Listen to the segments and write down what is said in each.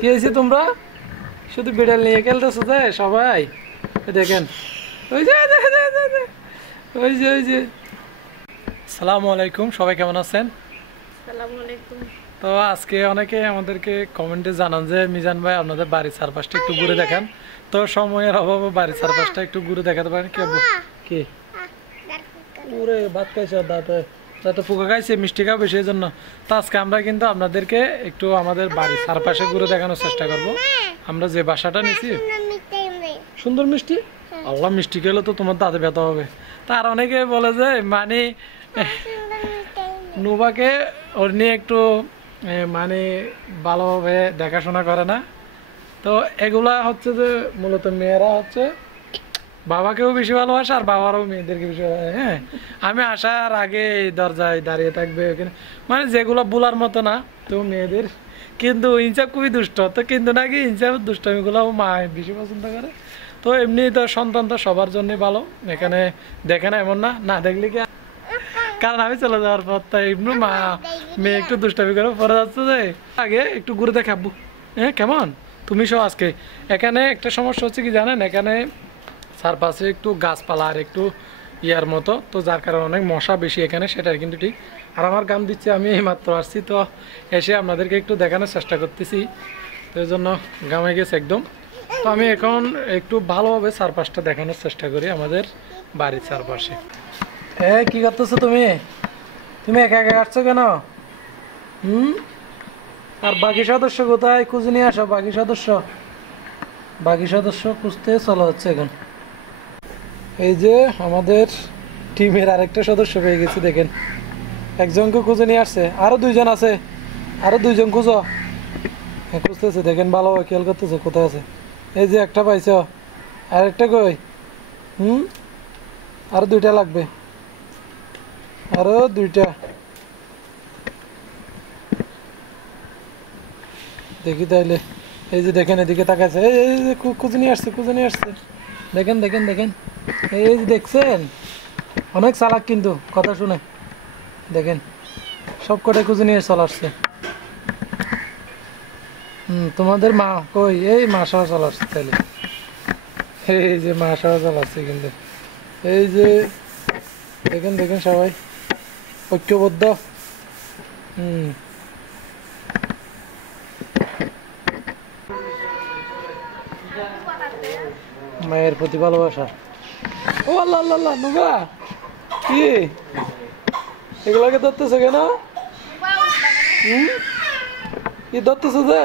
কি হয়েছে তোমরা শুধু বিড়াল নিয়ে খেলতেছো যে সবাই? দেখেন ওই যে ওই যে ওই যে। আসসালামু আলাইকুম, সবাই কেমন আছেন? আসসালামু আলাইকুম। তো আজকে অনেকে আমাদেরকে কমেন্টে জানান যে মিজান ভাই আপনাদের বাড়ির চারপাশটা একটু ঘুরে দেখান। তো সময়ের অভাবে বাড়ির চারপাশটা একটু ঘুরে দেখাতে পারেন কি? কি ওরে ভাত খাইছে, দাঁতে পোকা খাইছে, মিষ্টি খাবে সেই জন্য। তো আজকে আমরা কিন্তু আপনাদেরকে একটু আমাদের বাড়ির চারপাশে ঘুরে দেখানোর চেষ্টা করব। আমরা যে বাসাটা নিয়েছি সুন্দর মিষ্টি, আল্লাহ মিষ্টি খেলে তো তোমার দাঁতে ব্যথা হবে। তার অনেকে বলে যে মানে নুবাকে ওর নিয়ে একটু মানে ভালোভাবে দেখাশোনা করে না। তো এগুলা হচ্ছে যে মূলত মেয়েরা হচ্ছে বাবাকেও বেশি ভালোবাসে আর বাবারও মেয়েদেরকে বেশি ভালোবাসে। হ্যাঁ, আমি আসার আগে এই দরজায় দাঁড়িয়ে থাকবে ওখানে, মানে যেগুলো বলার মতো না। তো মেয়েদের কিন্তু ইনসাফ খুবই দুষ্ট, তো কিন্তু নাকি ইনসাফ দুষ্টমিগুলো মা বেশি পছন্দ করে। তো এমনি তো সন্তান তো সবার জন্যই ভালো, এখানে দেখে না এমন না, না দেখলে কি, কারণ আমি চলে যাওয়ার পর তাই এমনি মা মেয়ে একটু দুষ্টামি করে পরে যাচ্ছে যে আগে একটু ঘুরে দেখাবো। হ্যাঁ কেমন তুমি সব আজকে এখানে একটা সমস্যা হচ্ছে কি জানেন, এখানে চারপাশে একটু গাছপালা আর একটু ইয়ার মতো, তো যার কারণে অনেক মশা বেশি এখানে, সেটা কিন্তু ঠিক। আর আমার গাম দিচ্ছে, আমি এইমাত্র আসছি, তো এসে আপনাদেরকে একটু দেখানোর চেষ্টা করতেছি, তো এই জন্য গামে গেছে একদম। তো আমি এখন একটু ভালোভাবে চারপাশটা দেখানোর চেষ্টা করি আমাদের বাড়ির চারপাশে। কি করতেছো তুমি? তুমি একা একা কাটছো কেন? আর বাকি সদস্য কোথায়? খুঁজে নিয়ে আসো বাকি সদস্য খুঁজতে চলা হচ্ছে এখন। এই যে আমাদের টিমের আরেকটা সদস্য পেয়ে গেছি, দেখেন একজনকে খুঁজে নিয়ে আসছে, আরো দুইজন আছে, আরো দুইজন খুঁজো। হ্যাঁ খুঁজতেছে, দেখেন ভালোভাবে খেয়াল করতেছে কোথায় আছে। এই যে একটা পাইছ, আর একটা কই? আরো দুইটা লাগবে, আরো দুইটা। দেখি তাইলে, এই যে দেখেন এদিকে তাকাইছে, এই যে খুঁজে নিয়ে আসছে দেখেন দেখেন দেখেন, এই যে দেখছেন অনেক চালাক কিন্তু কথা শুনে। দেখেন সব কটাই খুঁজে নিয়ে চলে আসছে। তোমাদের মা কই? এই মা সহ চলে আসছে তাইলে, এই যে মা সহ চলে আসছে কিন্তু। এই যে দেখেন দেখেন সবাই ঐক্যবদ্ধ। মায়ের প্রতি ভালোবাসা। ও আল্লাহ আল্লাহ আল্লাহ, নুবা কি এগুলাকে ধরতেছে কেন? কি ধরতেছে যে?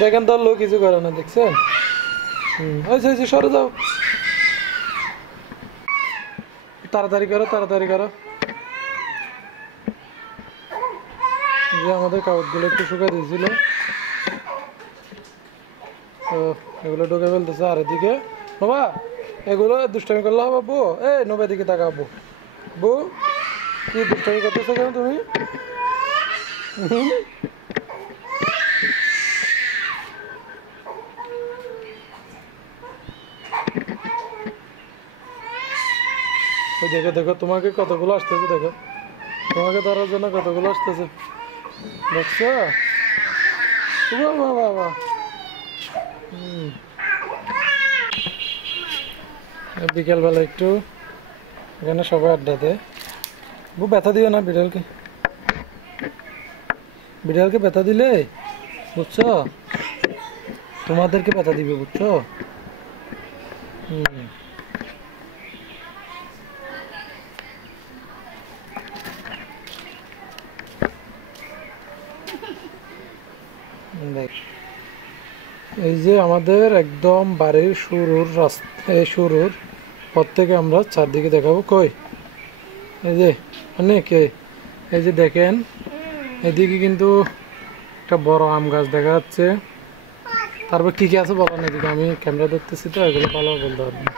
দেখেন ধরলো কিছু করে না, দেখছেন? হয়েছে, সরে যাও, তাড়াতাড়ি করো। যে আমাদের কাগজগুলো একটু শুকাই দিয়েছিল, তো এগুলো ঢুকে ফেলতেছে। আর এদিকে নোবা এগুলো দুষ্টামি করলে হবে বউ। এই নোবা দিকে তাকাবো, বউ কি দুষ্টামি করতেছো কেন তুমি? দেখো দেখো তোমাকে কতগুলো আসতেছে, দেখো তোমাকে ধরার জন্য কতগুলো আসতেছে, দেখছো? বাবা বিকেলবেলা একটু এখানে সবাই আড্ডা দেয়। ব্যথা দিও না বিড়ালকে ব্যথা দিলে বুঝছো, তোমাদেরকে ব্যথা দিবে বুঝছো। এই যে আমাদের একদম বাড়ির শুরুর পর থেকে আমরা চারদিকে দেখাবো। কই এই যে অনেকে, এই যে দেখেন এদিকে কিন্তু একটা বড় আম গাছ দেখা যাচ্ছে। তারপর কি কি আছে বলেন, এদিকে আমি ক্যামেরা দেখতেছি তো এগুলো ভালো বলতে পারবো না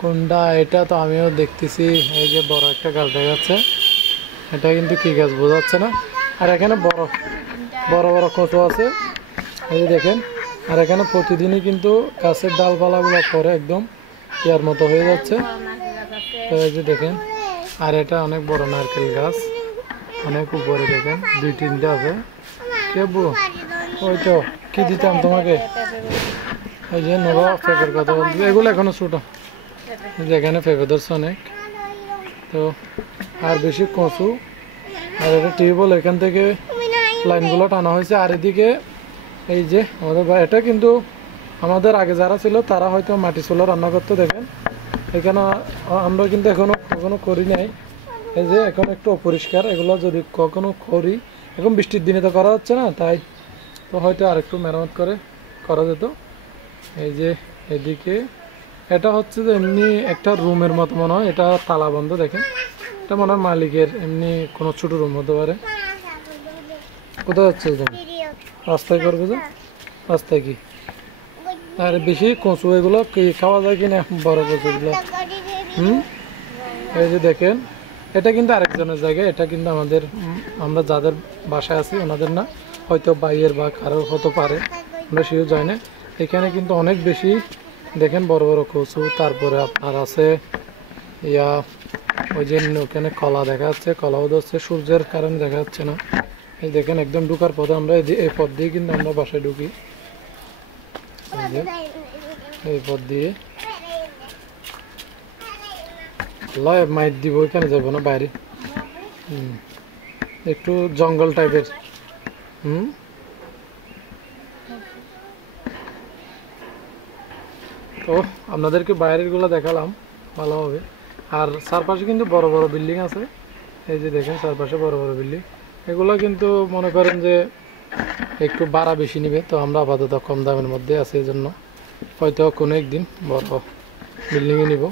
কোনটা। এটা তো আমিও দেখতেছি, এই যে বড় একটা গাছ দেখা যাচ্ছে, এটা কিন্তু কি গাছ বোঝা যাচ্ছে না। আর এখানে বড় বড় কচু আছে, এই যে দেখেন। আর এখানে প্রতিদিনই কিন্তু গাছের ডালপালাগুলো পরে একদম ইয়ার মতো হয়ে যাচ্ছে, তো এই যে দেখেন। আর এটা অনেক বড় নারকেল গাছ, অনেক উপরে দেখেন, 2-3টা আছে। কে বউ ওই তো কি দিতাম তোমাকে, ওই যে নোভা পেঁপের কথা বলতে, এগুলো এখনো ছোটো, যেখানে পেঁপে ধরছে অনেক। তো আর বেশি কচু, আর এটা টিউবওয়েল, এখান থেকে লাইনগুলো টানা হয়েছে। আর এদিকে এই যে আমাদের এটা কিন্তু আমাদের আগে যারা ছিল তারা হয়তো মাটি চুলা রান্না করতে, দেখেন এখানে আমরা কিন্তু কখনো করি নাই। এই যে এখন একটু অপরিষ্কার, এগুলো যদি কখনো করি, এখন বৃষ্টির দিনে তো করা হচ্ছে না, তাই তো হয়তো আর একটু মেরামত করে করা যেত। এই যে এদিকে এটা হচ্ছে যে এমনি একটা রুমের মতো মনে হয়, এটা তালা বন্ধ, দেখেন এটা মনে হয় মালিকের এমনি কোনো ছোট রুম হতে পারে। কোথায় যাচ্ছে তুমি? রাস্তায় করবে যে, রাস্তায় কি? আর বেশি কচু এগুলো কি খাওয়া যায় কিনা, বড় কচুগুলো? এই যে দেখেন, এটা কিন্তু আরেকজনের জায়গা, এটা কিন্তু আমাদের, আমরা যাদের বাসায় আছি ওনাদের না, হয়তো বাইয়ের বা কারো হতে পারে, আমরা সেও যাই না। এখানে কিন্তু অনেক বেশি দেখেন বড় বড় কচু। তারপরে আপনার আছে ইয়া, ওই যে ওখানে কলা দেখা যাচ্ছে, কলাও ধরছে, সূর্যের কারণে দেখা যাচ্ছে না। এই দেখেন একদম ঢুকার পথে, আমরা এই পথ দিয়ে কিন্তু আমরা বাসায় ঢুকি, এই পথ দিয়ে মাইট দিব, ওইখানে যাবো না, বাইরে একটু জঙ্গল টাইপের। তো আপনাদেরকে বাইরের গুলো দেখালাম ভালো হবে। আর চারপাশে কিন্তু বড় বড় বিল্ডিং আছে, এই যে দেখেন চারপাশে বড় বড় বিল্ডিং। এগুলো কিন্তু মনে করেন যে একটু ভাড়া বেশি নিবে, তো আমরা আপাতত কম দামের মধ্যে আছে, এই জন্য হয়তো কোনো একদিন বড় বিল্ডিংয়ে নিব।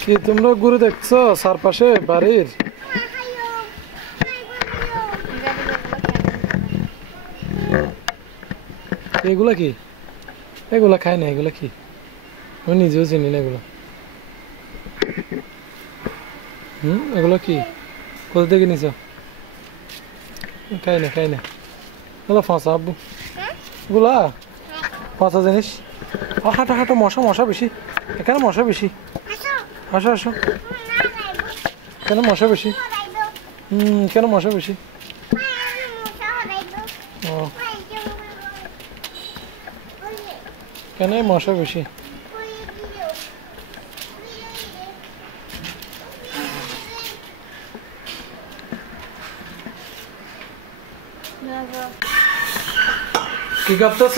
কি তোমরা ঘুরে দেখছো চারপাশে বাড়ির? এগুলা কি? এগুলা খাই না, এগুলা কি? আমি নিজেও চিনি না এগুলো। এগুলো কি, কোথা থেকে নিছ? খাই না, খাই না, এগুলো ফাঁসা আব্বু, এগুলা ফাঁসা জিনিস। হাঁটো হাঁটো, মশা মশা বেশি এখানে, মশা বেশি, আসো আসো, কেন মশা বেশি? কেন মশা বেশি? ও কেন মশা বেশি? কি করতেছ?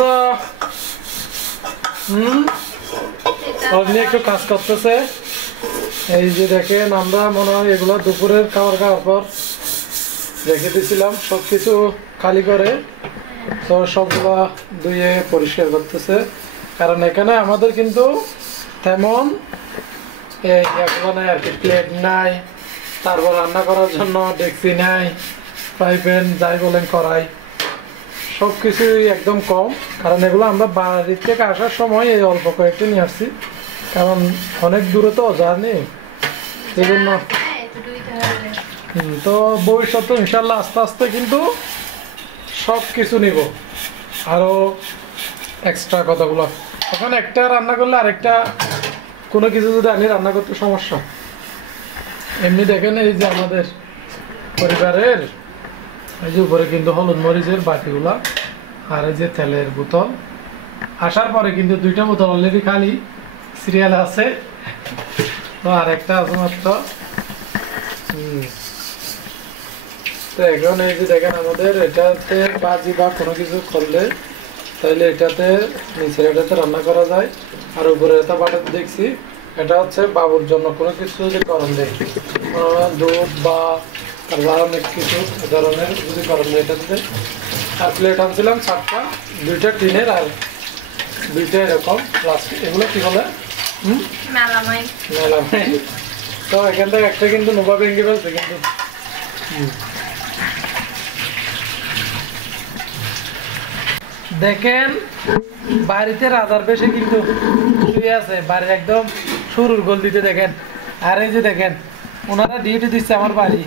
একটু কাজ করতেছে। এই যে দেখেন, আমরা মনে হয় এগুলো দুপুরের খাবার খাওয়ার পর রেখে দিয়েছিলাম, সবকিছু খালি করে, তো সবগুলো ধুয়ে পরিষ্কার করতেছে। কারণ এখানে আমাদের কিন্তু তেমন এগুলো নাই আর কি, প্লেট নাই, তারপর রান্না করার জন্য ডেকচি নাই, ফ্রাই প্যান যাই বলেন কড়াই, সব কিছুই একদম কম। কারণ এগুলো আমরা বাড়ির থেকে আসার সময় এই অল্প কয়েকটা নিয়ে আসছি, কারণ অনেক দূরে তো জার্নি, সেই জন্য। তো ভবিষ্যতে ইনশাল্লাহ আস্তে আস্তে কিন্তু সব কিছু নিব, আরও এক্সট্রা কথাগুলো। এখন একটা রান্না করলে আরেকটা কোনো কিছু যদি আনি রান্না করতে সমস্যা। এমনি দেখেন এই যে আমাদের পরিবারের এই যে উপরে কিন্তু হলুদ মরিচের বাটিগুলা, আর এই যে তেলের বোতল, আসার পরে কিন্তু 2টা বোতল অলরেডি খালি, সিরিয়াল আছে, তো আর একটা আছে মাত্র। তো এখন এই যে দেখেন আমাদের এটাতে বাজি বা কোনো কিছু করলে তাইলে এটাতে নিচের এটাতে রান্না করা যায়। আর উপরে এটা বাটাতে দেখছি, এটা হচ্ছে বাবুর জন্য কোনো কিছু যদি গরম দেয়, দুধ বা অনেক কিছু ধরনের যদি গরম দেয় এটাতে। আর প্লেট আনছিলাম 7টা, 2টা টিনের আর 2টা এরকম প্লাস্টিক, এগুলো কি বলে? মেলামাইন। তো এখান থেকে একটা কিন্তু নোভা ভেঙে ফেলছে কিন্তু। দেখেন বাড়িতে রাজার বেশে কিন্তু শুয়ে আছে, বাড়ির একদম শুরুর গোল দিতে দেখেন। আর এই যে দেখেন ওনারা ডিউটি দিচ্ছে আমার বাড়ি,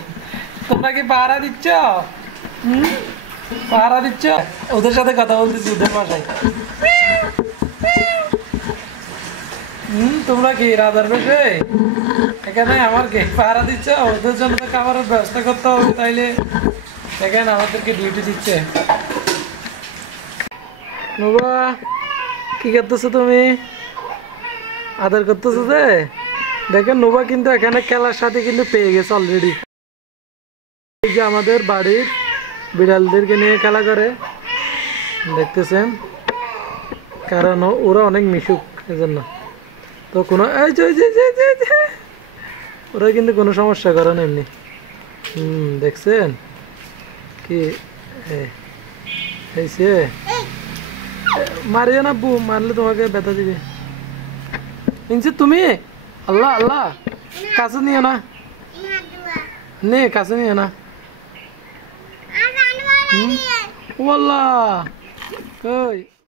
তোমরা কি পাহারা দিচ্ছ? পাহারা দিচ্ছ? ওদের সাথে কথা বলতেছি ওদের ভাষায়। তোমরা কি রাজার বেশে এখানে আমার কে পাহারা দিচ্ছ? ওদের জন্য তো খাবারের ব্যবস্থা করতে হবে, তাইলে দেখেন আমাদেরকে ডিউটি দিচ্ছে। নুবা কি করতেছো তুমি? আদর করতেছো যে? দেখেন নুবা কিন্তু এখানে খেলার সাথে কিন্তু পেয়ে গেছে অলরেডি। এই যে আমাদের বাড়ির বিড়ালদেরকে নিয়ে খেলা করে, দেখতেছেন, কারণ ওরা অনেক মিশুক এজন্য। তো কোনো এই যে ওই যে যে যে যে, ওরা কিন্তু কোনো সমস্যা করে না এমনি। দেখছেন কি হয়েছে? মারিও না বু, মারলে তোমাকে ব্যথা দিবে। ইনছে তুমি, আল্লাহ আল্লাহ, কাছে নিও না, নে কাছে নিও না। ওয়াল্লাহ কই